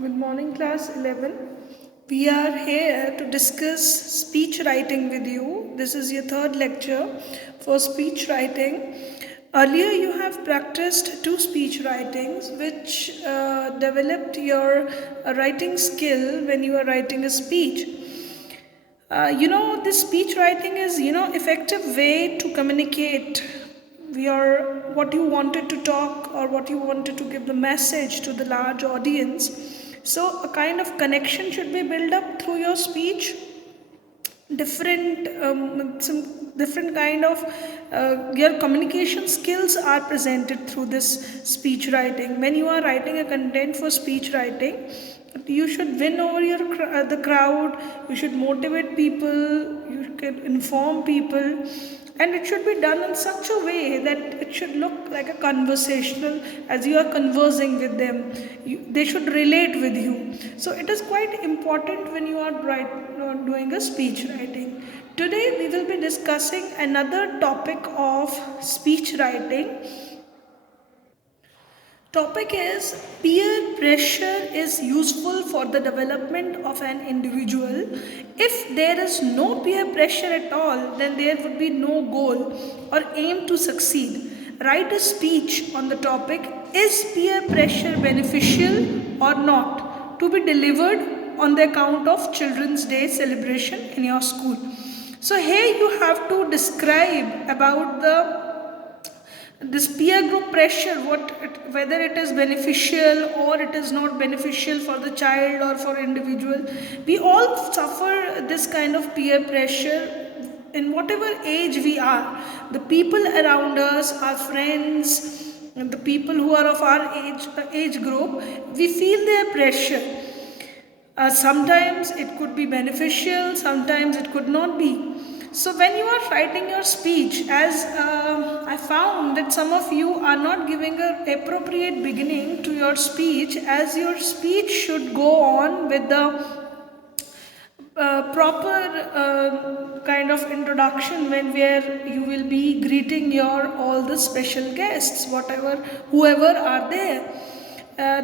Good morning, class 11. We are here to discuss speech writing with you. This is your third lecture for speech writing. Earlier, you have practiced two speech writings, which developed your writing skill when you are writing a speech. This speech writing is, effective way to communicate your what you wanted to talk or what you wanted to give the message to the large audience. So a kind of connection should be built up through your speech. Some different kind of your communication skills are presented through this speech writing. When you are writing a content for speech writing, you should win over the crowd. You should motivate people, you can inform people, and it should be done in such a way that it should look like a conversational, as you are conversing with them. They should relate with you. So it is quite important when you are doing a speech writing. Today we will be discussing another topic of speech writing. Topic is peer pressure is useful for the development of an individual. If there is no peer pressure at all, then there would be no goal or aim to succeed. Write a speech on the topic, is peer pressure beneficial or not, to be delivered on the account of Children's Day celebration in your school. So here you have to describe about this peer group pressure, whether it is beneficial or it is not beneficial for the child or for individual. We all suffer this kind of peer pressure in whatever age we are. The people around us, our friends, and the people who are of our age group, we feel their pressure. Sometimes it could be beneficial, sometimes it could not be. So when you are writing your speech, as I found that some of you are not giving an appropriate beginning to your speech, as your speech should go on with the proper kind of introduction, where you will be greeting your all the special guests, whoever are there.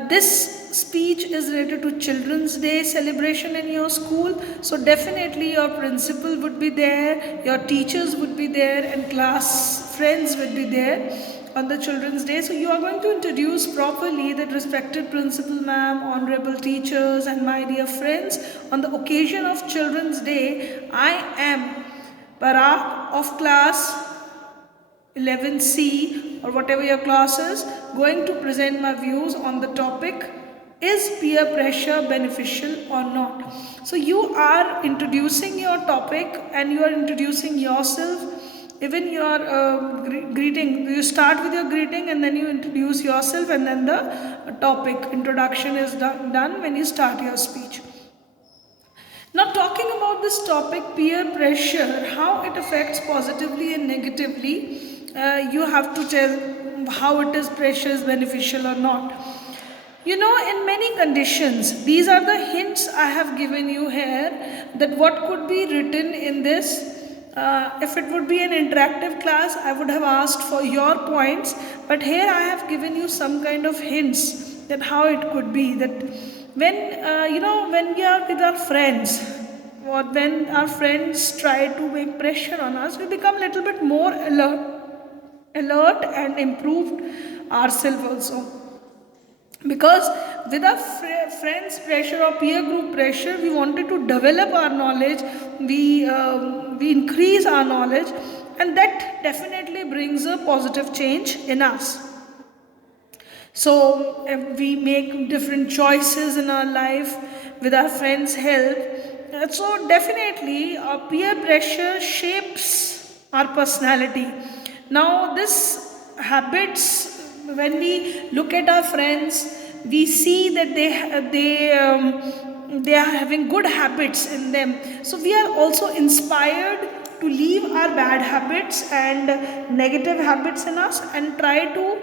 This speech is related to Children's Day celebration in your school, so definitely your principal would be there, your teachers would be there, and class friends would be there on the Children's Day. So you are going to introduce properly that respected principal ma'am, honorable teachers, and my dear friends, on the occasion of Children's Day, I am Parag of class 11C or whatever your class is, going to present my views on the topic, is peer pressure beneficial or not. So you are introducing your topic and you are introducing yourself. Even your greeting, you start with your greeting and then you introduce yourself, and then the topic introduction is done when you start your speech. Now, talking about this topic, peer pressure, how it affects positively and negatively, you have to tell how it is pressure is beneficial or not. In many conditions, these are the hints I have given you here, that what could be written in this. If it would be an interactive class, I would have asked for your points, but here I have given you some kind of hints that how it could be, that when we are with our friends, or when our friends try to make pressure on us, we become a little bit more alert and improved ourselves also. Because with our friends pressure or peer group pressure, we wanted to develop our knowledge, we increase our knowledge, and that definitely brings a positive change in us. So we make different choices in our life with our friends' help. So definitely peer pressure shapes our personality. Now this habits, when we look at our friends, we see that they are having good habits in them. So we are also inspired to leave our bad habits and negative habits in us and try to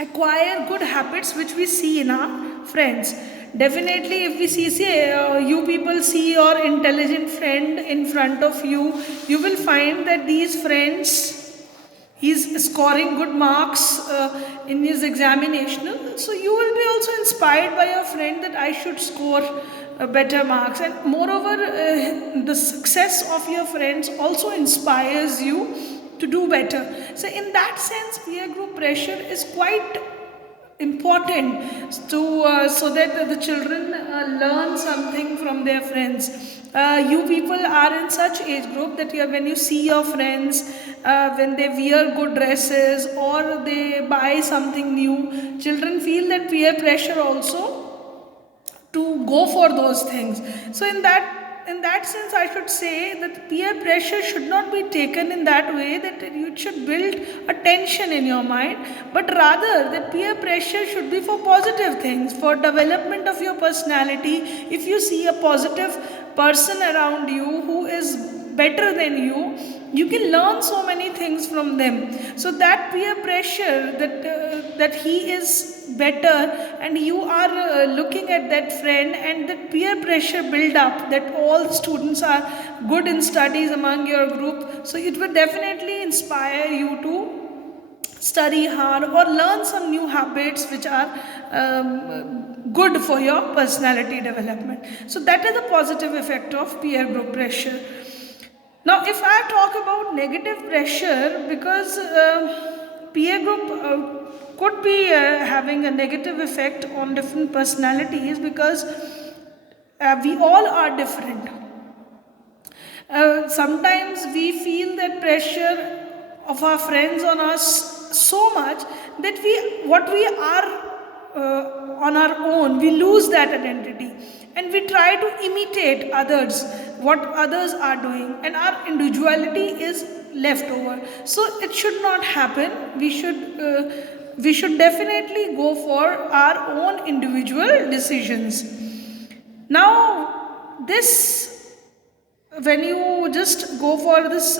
acquire good habits which we see in our friends. Definitely, if we you people see your intelligent friend in front of you, you will find that these friends, he's scoring good marks in his examination. So you will be also inspired by your friend that I should score better marks, and moreover the success of your friends also inspires you to do better. So in that sense, peer group pressure is quite important to so that the children learn something from their friends. You people are in such age group that when you see your friends, when they wear good dresses or they buy something new, children feel that peer pressure also to go for those things. So in that sense, I should say that peer pressure should not be taken in that way that you should build a tension in your mind, but rather that peer pressure should be for positive things, for development of your personality. If you see a positive person around you who is better than you can learn so many things from them. So that peer pressure, that he is better and you are looking at that friend, and that peer pressure build up that all students are good in studies among your group, so it will definitely inspire you to study hard or learn some new habits which are good for your personality development. So that is the positive effect of peer group pressure. Now, if I talk about negative pressure, because peer group could be having a negative effect on different personalities, because we all are different. Sometimes we feel that pressure of our friends on us so much that what we are on our own, we lose that identity and we try to imitate others, what others are doing, and our individuality is left over. So it should not happen. We should definitely go for our own individual decisions. Now, this, when you just go for this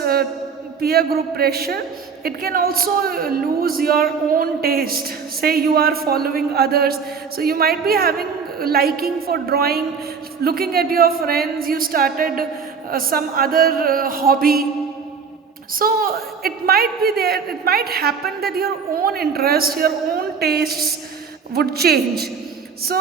peer group pressure, it can also lose your own taste. Say you are following others, so you might be having liking for drawing, looking at your friends, you started some other hobby. So it might be there, it might happen that your own interests, your own tastes would change. So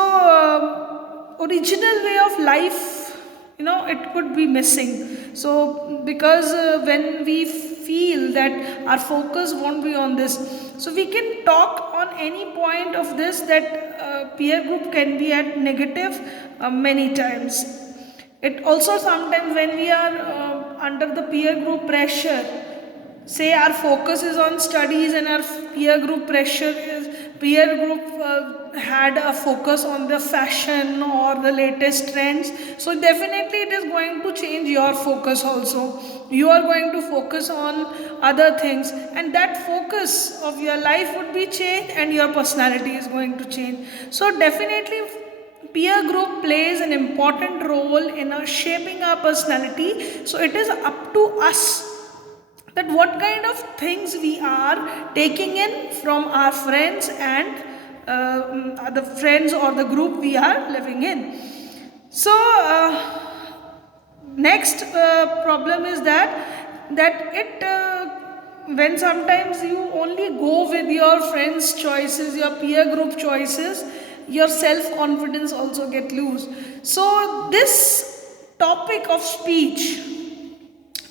original way of life, it could be missing. So because when we feel that our focus won't be on this, so we can talk on any point of this, that peer group can be at negative many times. It also sometimes, when we are under the peer group pressure, say our focus is on studies and our peer group had a focus on the fashion or the latest trends, so definitely it is going to change your focus also. You are going to focus on other things, and that focus of your life would be changed and your personality is going to change. So definitely peer group plays an important role in shaping our personality. So it is up to us that what kind of things we are taking in from our friends and the friends or the group we are living in. So next problem is that it when sometimes you only go with your friends choices, your peer group choices, your self confidence also get loose. So this topic of speech,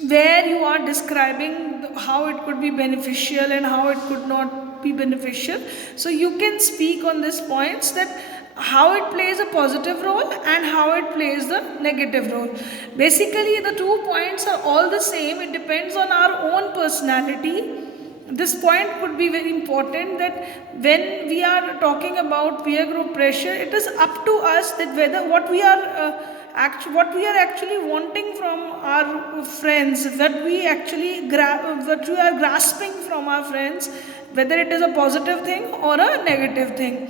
where you are describing how it could be beneficial and how it could not be beneficial, so you can speak on these points, that how it plays a positive role and how it plays the negative role. Basically the 2 points are all the same, it depends on our own personality. This point could be very important, that when we are talking about peer group pressure, it is up to us that whether what we are actually wanting from our friends, what we are grasping from our friends, whether it is a positive thing or a negative thing.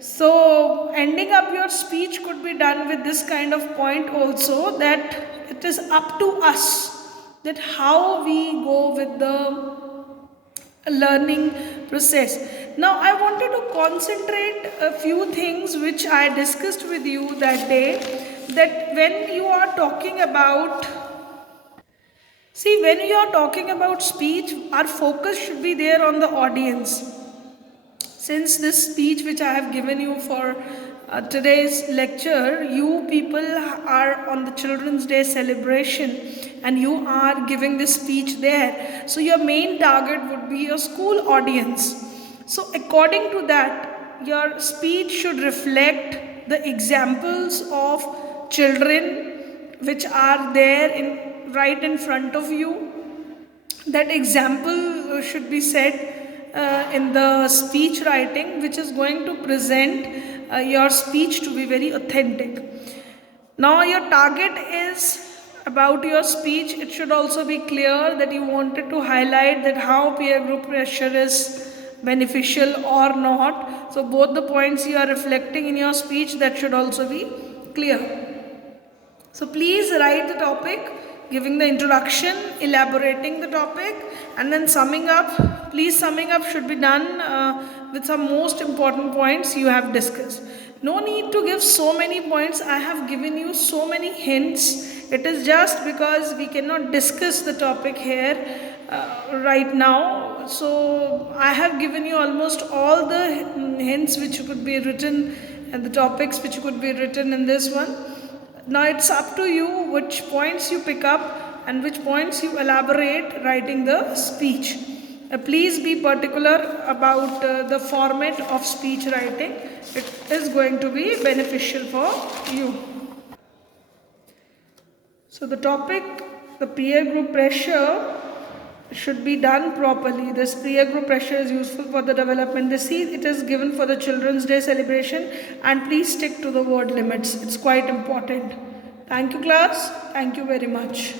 So ending up your speech could be done with this kind of point also, that it is up to us that how we go with the learning process. Now I wanted to concentrate a few things which I discussed with you that day, that when you are talking about speech, our focus should be there on the audience. since this speech which I have given you for today's lecture, you people are on the Children's Day celebration and you are giving this speech there. So your main target would be your school audience. So according to that, your speech should reflect the examples of children which are there right in front of you. That example should be said in the speech writing, which is going to present your speech to be very authentic. Now your target is about your speech. It should also be clear that you wanted to highlight that how peer group pressure is beneficial or not. So both the points you are reflecting in your speech, that should also be clear. So please write the topic, giving the introduction, elaborating the topic, and then summing up. Please, summing up should be done with some most important points you have discussed. No need to give so many points. I have given you so many hints. It is just because we cannot discuss the topic here right now. So I have given you almost all the hints which could be written and the topics which could be written in this one. Now it's up to you which points you pick up and which points you elaborate writing the speech. Please be particular about the format of speech writing. It is going to be beneficial for you. So the topic, the peer group pressure, should be done properly. This peer group pressure is useful for the development. It is given for the Children's Day celebration, and please stick to the word limits. It's quite important. Thank you, class. Thank you very much.